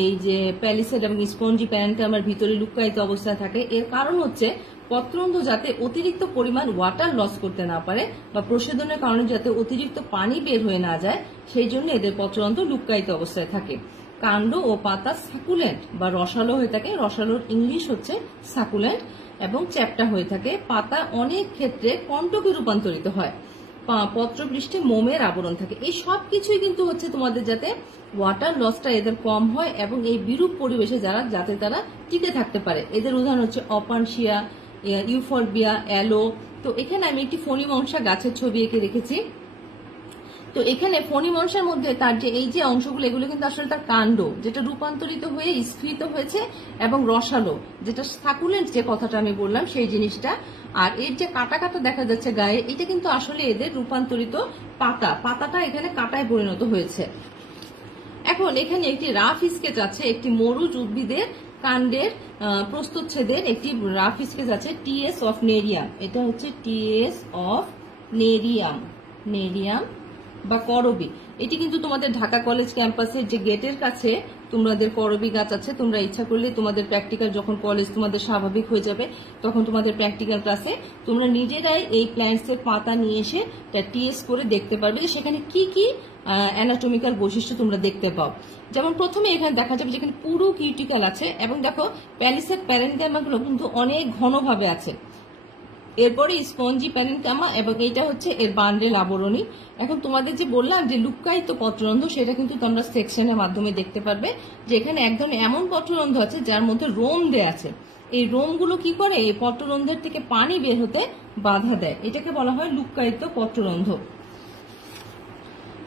এই যে প্যালিসেড এবং স্পঞ্জি প্যারেনকামার ভিতরে লুক্কায়িত অবস্থায় থাকে। এর কারণ হচ্ছে পত্ররন্ধ্র যাতে অতিরিক্ত পরিমাণ ওয়াটার লস করতে না পারে, বা প্রশোধনের কারণে যাতে অতিরিক্ত পানি বের হয়ে না যায়, সেই জন্য এদের পত্ররন্ধ্র লুক্কায়িত অবস্থায় থাকে। কাণ্ড ও পাতা সাকুলেন্ট বা রসালো হয়ে থাকে। রসালোর ইংলিশ হচ্ছে সাকুলেন্ট, এবং চ্যাপ্টা হয়ে থাকে। পাতা অনেক ক্ষেত্রে কণ্টকে রূপান্তরিত হয়। পত্রপৃষ্ঠে মোমের আবরণ থাকে। এই সব কিছুই কিন্তু হচ্ছে তোমাদের যাতে ওয়াটার লসটা এদের কম হয় এবং এই বিরূপ পরিবেশে যাতে তারা টিকে থাকতে পারে। এদের উদাহরণ হচ্ছে অপানশিয়া, ইউফরবিয়া, অ্যালো। তো এখানে আমি একটি ফণিমনসা গাছের ছবি এঁকে রেখেছি। তো এখানে ফণিমনসার মধ্যে তার যে এই যে অংশগুলো, এগুলো কিন্তু আসলে তার কাণ্ড, যেটা রূপান্তরিত হয়ে স্ফীত হয়েছে, এবং রসালো যেটা সাকুলেন্ট যে কথাটা আমি বললাম সেই জিনিসটা। আর এর যে কাটা কাটা দেখা যাচ্ছে গায়ে, এটা কিন্তু আসলে এদের রূপান্তরিত পাতাটা এখানে কাটায় পরিণত হয়েছে। এখন এখানে একটি রাফ স্কেচ আছে একটি মরুজ উদ্ভিদের কাণ্ডের প্রস্তুচ্ছেদের একটি রাফ স্কেচ আছে, টিএস অফ নেরিয়াম। এটা হচ্ছে টিএস অফ নেরিয়াম বা করবি। এটি কিন্তু তোমাদের ঢাকা কলেজ ক্যাম্পাসের যে গেটের কাছে তোমাদের করবি গাছ আছে। তোমরা ইচ্ছা করলে তোমাদের প্র্যাকটিক্যাল যখন কলেজ তোমাদের স্বাভাবিক হয়ে যাবে, তখন তোমাদের প্র্যাকটিক্যাল ক্লাসে তোমরা নিজেরাই এই প্ল্যান্টস এর পাতা নিয়ে এসে টিএস করে দেখতে পারবে যে সেখানে কি কি অ্যানাটমিক্যাল বৈশিষ্ট্য তোমরা দেখতে পাও। যেমন প্রথমে এখানে দেখা যাবে যেখানে পুরো কিউটিক্যাল আছে, এবং দেখো প্যালিসেড প্যারেনকামাগুলো কিন্তু অনেক ঘনভাবে আছে। এরপরে স্পঞ্জি প্যারেনকামা, এবং এটা হচ্ছে এর বান্ডেল আবরণী। এখন তোমাদের যে বললাম যে লুক্কায়িত পত্ররন্ধ্র, সেটা কিন্তু তোমরা সেকশনের মাধ্যমে দেখতে পারবে যে এখানে একদম এমন পত্ররন্ধ্র আছে যার মধ্যে রোম দেয়া আছে। এই রোমগুলো কি করে এই পত্ররন্ধ্রের থেকে পানি বের হতে বাধা দেয়। এটাকে বলা হয় লুক্কায়িত পত্ররন্ধ্র।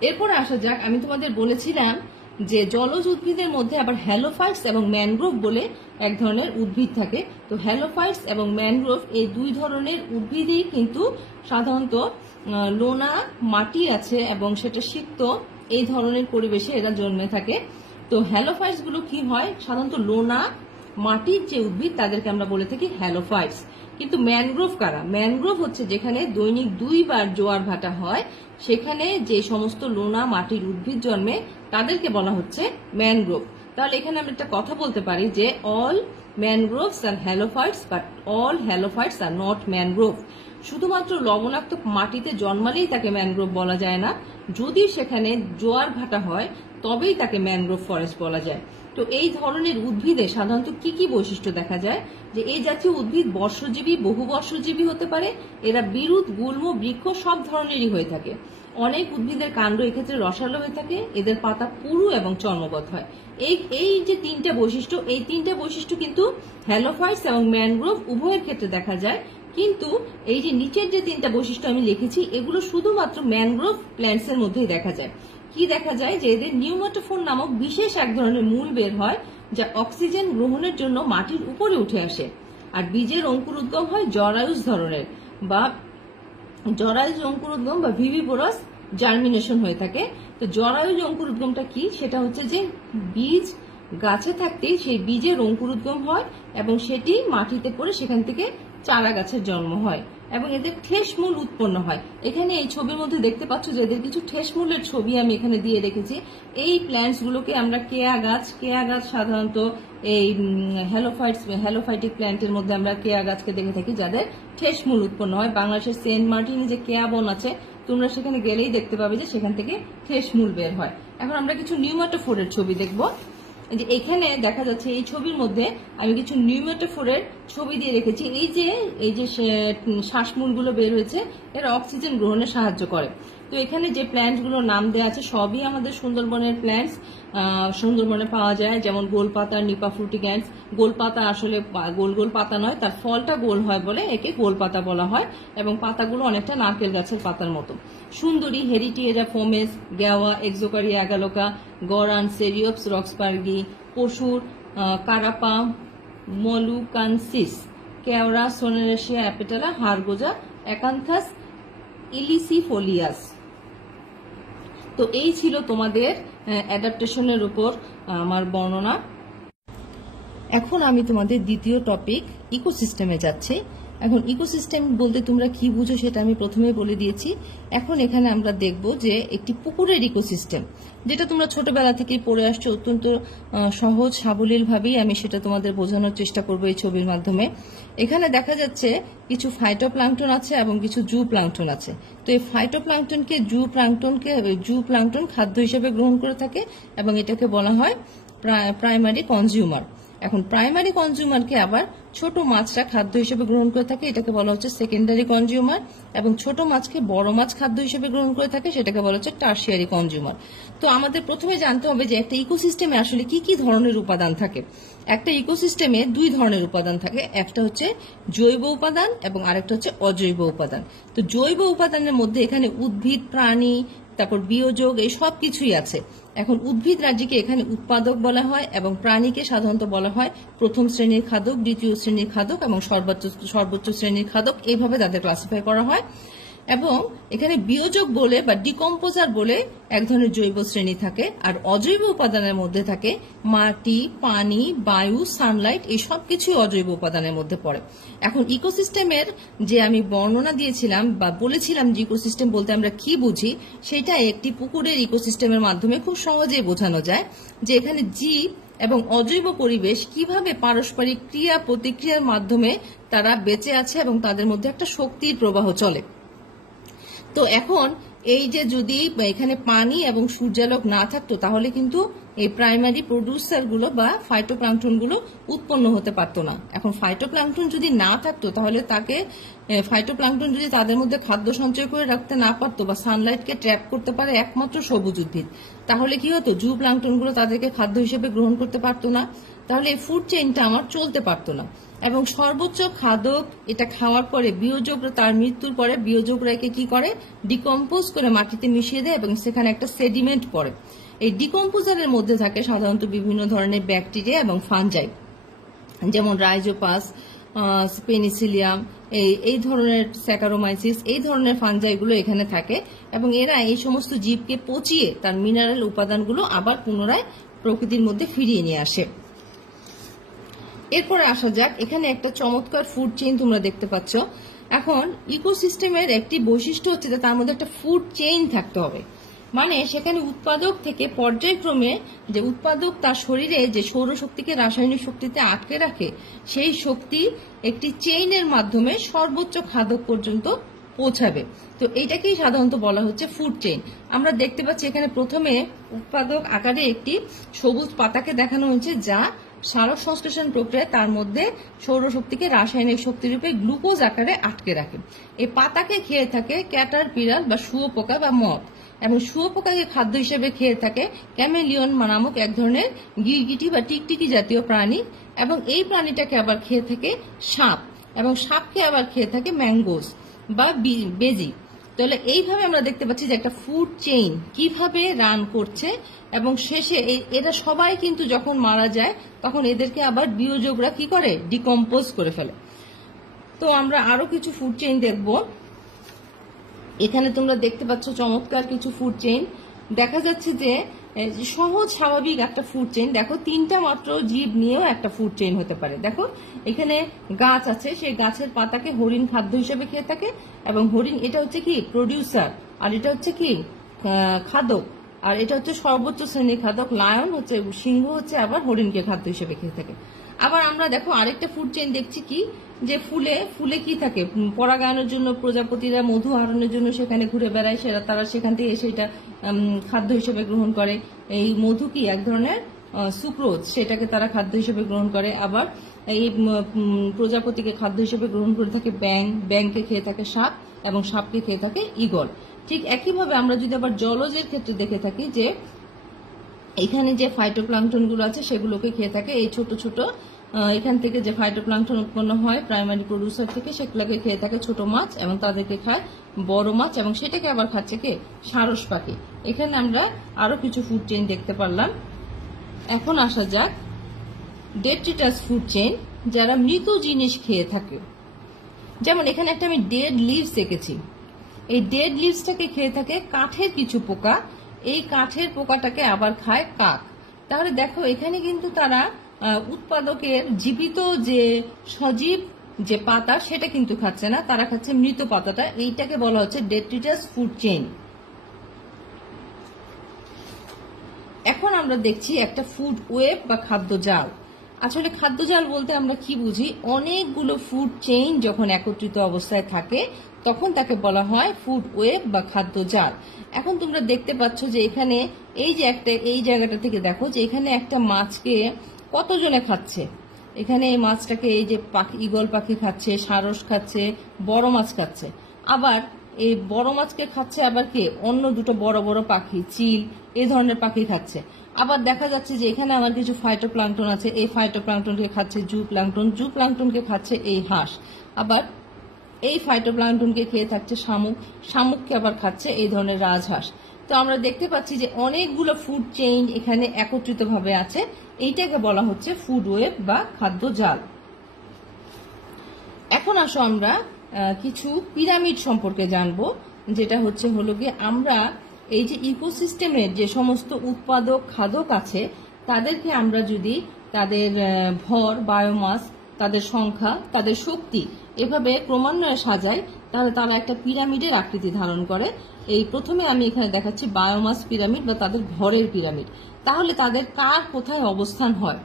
এরপরে আসা যাক, আমি তোমাদের বলেছিলাম যে জলজ উদ্ভিদের মধ্যে আবার হ্যালোফাইটস এবং ম্যানগ্রোভ বলে এক ধরনের উদ্ভিদ থাকে। তো হ্যালোফাইটস এবং ম্যানগ্রোভ এই দুই ধরনের উদ্ভিদই কিন্তু সাধারণত লোনা মাটি আছে এবং সেটা সিক্ত এই ধরনের পরিবেশে এরা জন্মে থাকে। তো হ্যালোফাইটস গুলো কি হয়, সাধারণত লোনা মাটির যে উদ্ভিদ তাদেরকে আমরা বলে থাকি হ্যালোফাইটস। কিন্তু ম্যানগ্রোভ কারা? ম্যানগ্রোভ হচ্ছে যেখানে দৈনিক 2 বার জোয়ার ভাটা হয়, সেখানে যে সমস্ত লোনা মাটির উদ্ভিদ জন্মে তাদেরকে বলা হচ্ছে ম্যানগ্রোভ। তাহলে এখানে আমরা একটা কথা বলতে পারি যে all mangroves are halophytes, but all halophytes are not mangrove. শুধুমাত্র লবণাক্ত মাটিতে জন্মালেই তাকে ম্যানগ্রোভ বলা যায় না, যদি সেখানে জোয়ার ভাটা হয় তবেই তাকে ম্যানগ্রোভ ফরেস্ট বলা যায়। তো এই ধরনের উদ্ভিদে সাধারণত কি কি বৈশিষ্ট্য দেখা যায়, যে এই জাতীয় উদ্ভিদ বর্ষজীবী, বহু বর্ষজীবী হতে পারে। এরা বিরুৎ, গুল্ম, বৃক্ষ সব ধরনেরই হয়ে থাকে। অনেক উদ্ভিদের কাণ্ড এক্ষেত্রে রসালো হয়ে থাকে। এদের পাতা পুরু এবং চর্মবৎ হয়। এই যে 3টে বৈশিষ্ট্য, এই 3টে বৈশিষ্ট্য কিন্তু হ্যালোফাইটস এবং ম্যানগ্রোভ উভয়ের ক্ষেত্রে দেখা যায়। কিন্তু এই যে নিচের যে 3টা বৈশিষ্ট্য আমি লিখেছি, এগুলো শুধুমাত্র ম্যানগ্রোভ প্ল্যান্টস এর মধ্যেই দেখা যায়। কি দেখা যায়, যে এদের নিউমাটোফোর নামক বিশেষ এক ধরনের মূল বের হয়, যা অক্সিজেন গ্রহণের জন্য মাটির উপরে উঠে আসে। আর বীজের অঙ্কুর উদ্গম হয় জরায়ুজ ধরনের বা জরায়ুজ অঙ্কুর উদ্গম বা ভিভিপোরাস জার্মিনেশন হয়ে থাকে। তো জরায়ুজ অঙ্কুর উদ্গমটা কি, সেটা হচ্ছে যে বীজ গাছে থাকতেই সেই বীজের অঙ্কুর উদ্গম হয় এবং সেটি মাটিতে পড়ে সেখান থেকে চারা গাছের জন্ম হয় এবং এদের ঠেসমূল উৎপন্ন হয়। এখানে এই ছবির মধ্যে দেখতে পাচ্ছ যে এদের কিছু ঠেসমূলের ছবি আমি এখানে দিয়ে রেখেছি। এই প্ল্যান্টস গুলোকে আমরা কেয়া গাছ সাধারণত এই হ্যালোফাইটিক প্ল্যান্টের মধ্যে আমরা কেয়া গাছকে দেখে থাকি যাদের ঠেসমূল উৎপন্ন হয়। বাংলাদেশের সেন্ট মার্টিনে যে কেয়া বন আছে, তোমরা সেখানে গেলেই দেখতে পাবে যে সেখান থেকে ফ্রেশ মূল বের হয়। এখন আমরা কিছু নিউমেটোফোরের ছবি দেখব। যে এখানে দেখা যাচ্ছে এই ছবির মধ্যে আমি কিছু নিউমেটোফোরের ছবি দিয়ে রেখেছি। এই যে শ্বাসমূলগুলো বের হয়েছে, এরা অক্সিজেন গ্রহণে সাহায্য করে। তো এখানে যে প্ল্যান্টগুলোর নাম দেওয়া আছে সবই আমাদের সুন্দরবনের প্ল্যান্টস, সুন্দরবনে পাওয়া যায়। যেমন গোলপাতা, নিপা ফ্রুটিগ্যান্স। গোলপাতা আসলে গোল গোল পাতা নয়, তার ফলটা গোল হয় বলে একে গোলপাতা বলা হয়, এবং পাতাগুলো অনেকটা নারকেল গাছের পাতার মতো। সুন্দরী, হেরিটিয়েরা ফোমেস, গেওয়া, এক্সোকারিয়া অ্যাগালোকা, গরান, সেরিওপস রক্সবার্গি, পশুর কারাপা, মলুকানসিস, কেওড়া, সোনেরেশিয়া অ্যাপেটালা, হারগোজা, অ্যাকান্থাস ইলিসিফোলিয়াস। তো এই ছিল তোমাদের অ্যাডাপ্টেশনের উপর আমার বর্ণনা। এখন আমি তোমাদের দ্বিতীয় টপিক ইকোসিস্টেমে যাচ্ছি। এখন ইকোসিস্টেম বলতে তোমরা কি বুঝো সেটা আমি প্রথমেই বলে দিয়েছি। এখন এখানে আমরা দেখব যে একটি পুকুরের ইকোসিস্টেম, যেটা তোমরা ছোটবেলা থেকেই পড়ে আসছো অত্যন্ত সহজ সাবলীল ভাবেই আমি সেটা তোমাদের বোঝানোর চেষ্টা করব এই ছবির মাধ্যমে। এখানে দেখা যাচ্ছে কিছু ফাইটোপ্লাঙ্কটন আছে এবং কিছু জু প্লাঙ্কটন আছে। তো এই ফাইটোপ্লাঙ্কটনকে জু প্লাঙ্কটন খাদ্য হিসেবে গ্রহণ করে থাকে এবং এটাকে বলা হয় প্রাইমারি কনজিউমার। এখন প্রাইমারি কনজিউমারকে আবার ছোট মাছরা খাদ্য হিসেবে গ্রহণ করে থাকে, এটাকে বলা হচ্ছে সেকেন্ডারি কনজিউমার। এবং ছোট মাছকে বড় মাছ খাদ্য হিসেবে গ্রহণ করে থাকে, সেটাকে বলা হচ্ছে টার্সিয়ারি কনজিউমার। তো আমাদের প্রথমে জানতে হবে যে একটা ইকোসিস্টেমে আসলে কি কি ধরনের উপাদান থাকে। একটা ইকোসিস্টেমে দুই ধরনের উপাদান থাকে, একটা হচ্ছে জৈব উপাদান এবং আরেকটা হচ্ছে অজৈব উপাদান। তো জৈব উপাদানের মধ্যে এখানে উদ্ভিদ, প্রাণী, তারপর বিয়োজক, এই সব কিছুই আছে। এখন উদ্ভিদ রাজ্যকে এখানে উৎপাদক বলা হয় এবং প্রাণীকে সাধারণত বলা হয় প্রথম শ্রেণীর খাদক, দ্বিতীয় শ্রেণীর খাদক এবং সর্বোচ্চ শ্রেণীর খাদক, এইভাবে তাদের ক্লাসিফাই করা হয়। এবং এখানে বিয়োজক বলে বা ডিকম্পোজার বলে এক ধরনের জৈব শ্রেণী থাকে, আর অজৈব উপাদানের মধ্যে থাকে মাটি, পানি, বায়ু, সানলাইট, এই সব কিছুই অজৈব উপাদানের মধ্যে পড়ে। এখন ইকোসিস্টেমের যে আমি বর্ণনা দিয়েছিলাম বা বলেছিলাম যে ইকোসিস্টেম বলতে আমরা কি বুঝি, সেটা একটি পুকুরের ইকোসিস্টেমের মাধ্যমে খুব সহজেই বোঝানো যায়। যে এখানে জীব এবং অজৈব পরিবেশ কিভাবে পারস্পরিক ক্রিয়া প্রতিক্রিয়ার মাধ্যমে তারা বেঁচে আছে এবং তাদের মধ্যে একটা শক্তির প্রবাহ চলে। তো এখন এই যে যদি এখানে পানি এবং সূর্যালোক না থাকতো তাহলে কিন্তু এই প্রাইমারি প্রডিউসার গুলো বা ফাইটোপ্লাঙ্কটন গুলো উৎপন্ন হতে পারতো না। এখন ফাইটোপ্লাঙ্কটন যদি না থাকতো তাহলে ফাইটোপ্লাঙ্কটন যদি তাদের মধ্যে খাদ্য সঞ্চয় করে রাখতে না পারতো বা সানলাইটকে ট্র্যাপ করতে পারে একমাত্র সবুজ উদ্ভিদ, তাহলে কি হতো, জু প্লাঙ্কটন গুলো তাদেরকে খাদ্য হিসেবে গ্রহণ করতে পারতো না, তাহলে এই ফুড চেইনটা আমার চলতে পারতো না। এবং সর্বোচ্চ খাদক এটা খাওয়ার পরে বিয়োজকরা, তার মৃত্যুর পরে বিয়োজকরা একে কি করে, ডিকম্পোজ করে মাটিতে মিশিয়ে দেয় এবং সেখানে একটা সেডিমেন্ট পড়ে। এই ডিকম্পোজারের মধ্যে থাকে সাধারণত বিভিন্ন ধরনের ব্যাকটেরিয়া এবং ফানজাই, যেমন রাইজোপাস, পেনিসিলিয়াম, এই ধরনের স্যাকারোমাইসিস, এই ধরনের ফানজাইগুলো এখানে থাকে এবং এরা এই সমস্ত জীবকে পচিয়ে তার মিনারেল উপাদানগুলো আবার পুনরায় প্রকৃতির মধ্যে ফিরিয়ে নিয়ে আসে। এরপরে আসা যাক, এখানে একটা চমৎকার ফুড চেইন তোমরা দেখতে পাচ্ছ। এখন ইকোসিস্টেমের একটি বৈশিষ্ট্য হচ্ছে যে তার মধ্যে একটা ফুড চেইন থাকতে হবে, মানে সেখানে উৎপাদক থেকে পর্যায়ক্রমে যে উৎপাদক তার শরীরে যে সৌরশক্তিকে রাসায়নিক শক্তিতে আটকে রাখে, সেই শক্তি একটি চেইনের মাধ্যমে সর্বোচ্চ খাদক পর্যন্ত পৌঁছাবে। তো এইটাকেই সাধারণত বলা হচ্ছে ফুড চেইন। আমরা দেখতে পাচ্ছি এখানে প্রথমে উৎপাদক আকারে একটি সবুজ পাতাকে দেখানো হয়েছে, যা সারক সংশ্লেষণ প্রক্রিয়ায় তার মধ্যে সৌরশক্তিকে রাসায়নিক শক্তিরূপে গ্লুকোজ আকারে আটকে রাখে। এই পাতাকে খেয়ে থাকে ক্যাটারপিলার বা শুয়োপোকা বা মথ, এবং শুয়োপোকাকে খাদ্য হিসেবে খেয়ে থাকে ক্যামেলিয়ন নামক এক ধরনের গিরগিটি বা টিকটিকি জাতীয় প্রাণী, এবং এই প্রাণীটাকে আবার খেয়ে থাকে সাপ, এবং সাপকে আবার খেয়ে থাকে ম্যাঙ্গোস বা বেজি। তাহলে এইভাবে আমরা দেখতে পাচ্ছি যে একটা ফুড চেইন কিভাবে রান করছে, এবং শেষে এরা সবাই কিন্তু যখন মারা যায় তখন এদেরকে আবার বিয়োজকরা কি করে, ডিকম্পোজ করে ফেলে। তো আমরা আরো কিছু ফুড চেইন দেখব। এখানে তোমরা দেখতে পাচ্ছ চমৎকার কিছু ফুড চেইন দেখা যাচ্ছে, যে সহজ স্বাভাবিক একটা ফুড চেইন। দেখো, তিনটা মাত্র জীব নিয়েও একটা ফুড চেইন হতে পারে। দেখো এখানে গাছ আছে, সেই গাছের পাতাকে হরিণ খাদ্য হিসেবে খেয়ে থাকে, এবং হরিণ এটা হচ্ছে কি প্রডিউসার, আর এটা হচ্ছে কি খাদক, আর এটা হচ্ছে সর্বোচ্চ শ্রেণীর খাদক। লায়ন হচ্ছে, সিংহ হচ্ছে আবার হরিণকে খাদ্য হিসেবে খেয়ে থাকে। আবার আমরা দেখো আরেকটা ফুড চেইন দেখছি কি, যে ফুলে কি থাকে, পরাগায়নের জন্য প্রজাপতিরা মধু আহরণের জন্য সেখানে ঘুরে বেড়ায়, তারা সেখান থেকে এসে এটা খাদ্য হিসেবে গ্রহণ করে। এই মধু কি এক ধরনের সুক্রোজ, সেটাকে তারা খাদ্য হিসেবে গ্রহণ করে। আবার এই প্রজাপতিকে খাদ্য হিসেবে গ্রহণ করে থাকে ব্যাঙকে খেয়ে থাকে সাপ, এবং সাপকে খেয়ে থাকে ঈগল। ঠিক একইভাবে আমরা যদি আবার জলজের ক্ষেত্রে দেখে থাকি, যে এখানে যে ফাইটোপ্লাঙ্কটন গুলো আছে সেগুলোকে খেয়ে থাকে এই ছোট ছোট, এখান থেকে যে ফাইটোপ্লাঙ্কটন উৎপন্ন হয় প্রাইমারি প্রডিউসার থেকে, সেগুলোকে খেয়ে থাকে ছোট মাছ, এবং তাদেরকে খায় বড় মাছ, এবং সেটাকে আবার খাচ্ছে কে, সারস পাখি। এখানে আমরা আরো কিছু ফুড চেইন দেখতে পারলাম। এখন আসা যাক ডেট্রিটাস ফুড চেইন, যারা মৃত জিনিস খেয়ে থাকে। যেমন এখানে একটা আমি ডেড লিভস এঁকেছি, এই ডেড লিভসটাকে খেয়ে থাকে কাঠের কিছু পোকা, এই কাঠের পোকাটাকে আবার খায় কাক। তাহলে দেখো এখানে কিন্তু তারা উৎপাদকের জীবিত যে সজীব যে পাতা সেটা কিন্তু খাচ্ছে না, তারা খাচ্ছে মৃত পাতাটা। এইটাকে বলা হচ্ছে ডেট্রিটাস ফুড চেইন। এখন আমরা দেখছি একটা ফুড ওয়েব বা খাদ্য জাল। আসলে খাদ্য জাল বলতে আমরা কি বুঝি, অনেকগুলো ফুড চেইন যখন একত্রিত অবস্থায় থাকে তখন তাকে বলা হয় ফুড ওয়েব বা খাদ্য জাল। এখন তোমরা দেখতে পাচ্ছ যে এখানে এই যে একটা, এই জায়গাটা থেকে দেখো যে এখানে একটা মাছকে কতজনে খাচ্ছে। এখানে এই মাছটাকে এই যে পাখি, ঈগল পাখি খাচ্ছে, সারস খাচ্ছে, বড় মাছ খাচ্ছে। আবার এই বড় মাছকে খাচ্ছে আবার কে, অন্য দুটো বড় বড় পাখি, চিল, এই ধরনের পাখি খাচ্ছে। আবার দেখা যাচ্ছে যে এখানে আমার কিছু ফাইটোপ্লাঙ্কটন আছে, এই ফাইটোপ্লাঙ্কটনকে খাচ্ছে জু প্লাঙ্কটনকে খাচ্ছে এই হাঁস। আবার এই ফাইটোপ্লাঙ্কটনকে খেয়ে থাকছে শামুককে আবার খাচ্ছে এই ধরনের রাজহাঁস। তো আমরা দেখতে পাচ্ছি যে অনেকগুলো ফুড চেইন এখানে একত্রিত ভাবে আছে, এইটাকে বলা হচ্ছে ফুড ওয়েব বা খাদ্য জাল। এখন আসো আমরা কিছু পিরামিড সম্পর্কে জানবো, যেটা হলো গিয়ে আমরা এই যে ইকোসিস্টেমের যে সমস্ত উৎপাদক খাদক আছে তাদেরকে আমরা যদি তাদের ভর, বায়োমাস, তাদের সংখ্যা, তাদের শক্তি এভাবে ক্রমান্বয়ে সাজাই, তাহলে তারা একটা পিরামিডের আকৃতি ধারণ করে। এই প্রথমে আমি এখানে দেখাচ্ছি বায়োমাস পিরামিড বা তাদের ভরের পিরামিড। তাহলে তাদের কার কোথায় অবস্থান হয়,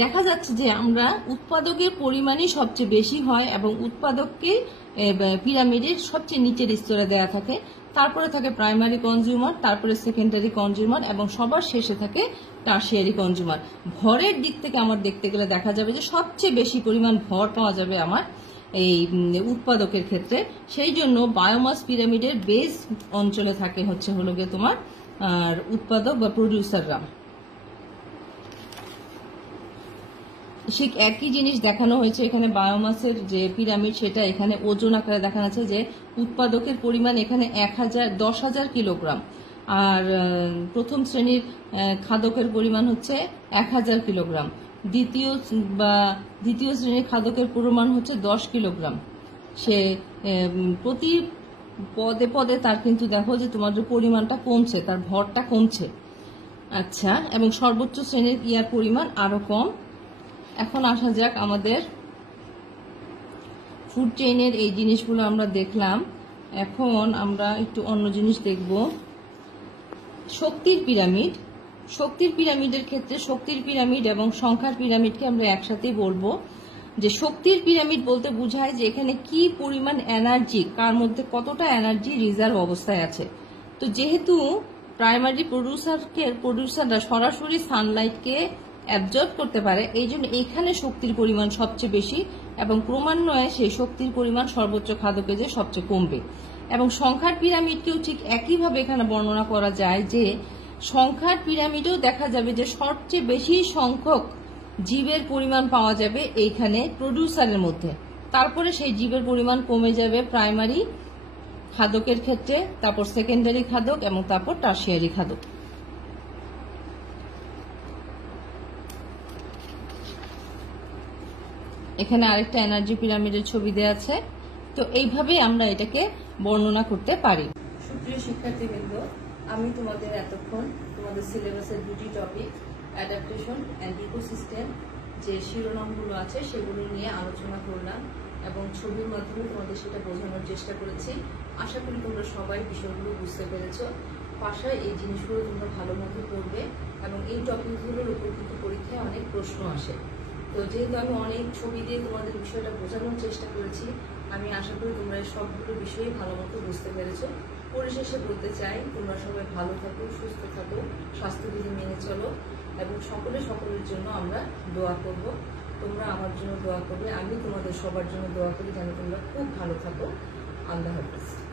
দেখা যাচ্ছে যে আমরা উৎপাদকের পরিমাণই সবচেয়ে বেশি হয় এবং উৎপাদককে পিরামিডের সবচেয়ে নিচের স্তরে দেয়া থাকে, তারপরে থাকে প্রাইমারি কনজিউমার, তারপরে সেকেন্ডারি কনজিউমার, এবং সবার শেষে থাকে টারশিয়ারি কনজিউমার। ভরের দিক থেকে আমার দেখতে গেলে দেখা যাবে যে সবচেয়ে বেশি পরিমাণ ভর পাওয়া যাবে আমার এই উৎপাদকের ক্ষেত্রে। সেই জন্য বায়োমাস পিরামিডের বেস অঞ্চলে থাকে হলো গিয়ে তোমার আর উৎপাদক বা প্রডিউসাররা। ঠিক একই জিনিস দেখানো হয়েছে এখানে, বায়োমাসের যে পিরামিড সেটা এখানে ওজন আকারে দেখানো আছে যে উৎপাদকের পরিমাণ এখানে 10,000 কিলোগ্রাম, আর প্রথম শ্রেণীর খাদকের পরিমাণ হচ্ছে 1000 কিলোগ্রাম, দ্বিতীয় শ্রেণীর খাদকের পরিমাণ হচ্ছে 10 কিলোগ্রাম। সে প্রতি পদে পদে তার কিন্তু দেখো যে তোমার যে পরিমাণটা কমছে, তার ভরটা কমছে। আচ্ছা, এবং সর্বোচ্চ শ্রেণীর ইয়ার পরিমাণ আরো কম। এখন আসা যাক আমাদের ফুড চেইনের এই জিনিসগুলো আমরা দেখলাম, এখন আমরা একটু অন্য জিনিস দেখব। শক্তির পিরামিড। শক্তির পিরামিডের ক্ষেত্রে শক্তির পিরামিড এবং সংখ্যার পিরামিডকে আমরা একসাথেই বলবো। যে শক্তির পিরামিড বলতে বোঝায় যে এখানে কি পরিমাণ এনার্জি, কার মধ্যে কতটা এনার্জি রিজার্ভ অবস্থায় আছে। তো যেহেতু প্রাইমারি প্রডিউসাররা সরাসরি সানলাইটকে অ্যাবজর্ব করতে পারে, এই জন্য এইখানে শক্তির পরিমাণ সবচেয়ে বেশি, এবং ক্রমান্বয়ে সেই শক্তির পরিমাণ সর্বোচ্চ খাদকে যে সবচেয়ে কমবে। এবং সংখ্যার পিরামিডকেও ঠিক একইভাবে এখানে বর্ণনা করা যায় যে সংখ্যার পিরামিডেও দেখা যাবে যে সবচেয়ে বেশি সংখ্যক জীবের পরিমাণ পাওয়া যাবে এইখানে প্রডিউসারের মধ্যে, তারপরে সেই জীবের পরিমাণ কমে যাবে প্রাইমারি খাদকের ক্ষেত্রে, তারপর সেকেন্ডারি খাদক, এবং তারপর টারশিয়ারি খাদক। এখানে আরেকটা এনার্জি পিরামিডের ছবি দেওয়া আছে। তো এইভাবেই আমরা এটাকে বর্ণনা করতে পারি। সুপ্রিয় শিক্ষার্থীবৃন্দ, আমি তোমাদের এতক্ষণ তোমাদের সিলেবাসের দুটি টপিক অ্যাডাপ্টেশন অ্যান্ড ইকোসিস্টেম যে শিরোনামগুলো আছে সেগুলো নিয়ে আলোচনা করলাম এবং ছবির মাধ্যমে তোমাদের সেটা বোঝানোর চেষ্টা করেছি। আশা করি তোমরা সবাই বিষয়গুলো বুঝতে পেরেছ। পাশায় এই জিনিসগুলো তোমরা ভালোভাবে পড়বে এবং এই টপিকগুলোর উপর কিন্তু পরীক্ষায় অনেক প্রশ্ন আসে। তো যেহেতু আমি অনেক ছবি দিয়ে তোমাদের বিষয়টা বোঝানোর চেষ্টা করেছি, আমি আশা করি তোমরা এই সবগুলো বিষয়ই ভালো মতো বুঝতে পেরেছো। পরিশেষে বলতে চাই, তোমরা সবাই ভালো থাকো, সুস্থ থাকো, স্বাস্থ্যবিধি মেনে চলো, এবং সকলের জন্য আমরা দোয়া করব। তোমরা আমার জন্য দোয়া করবে, আমি তোমাদের সবার জন্য দোয়া করি যেন তোমরা খুব ভালো থাকো। আল্লাহ হাফেজ।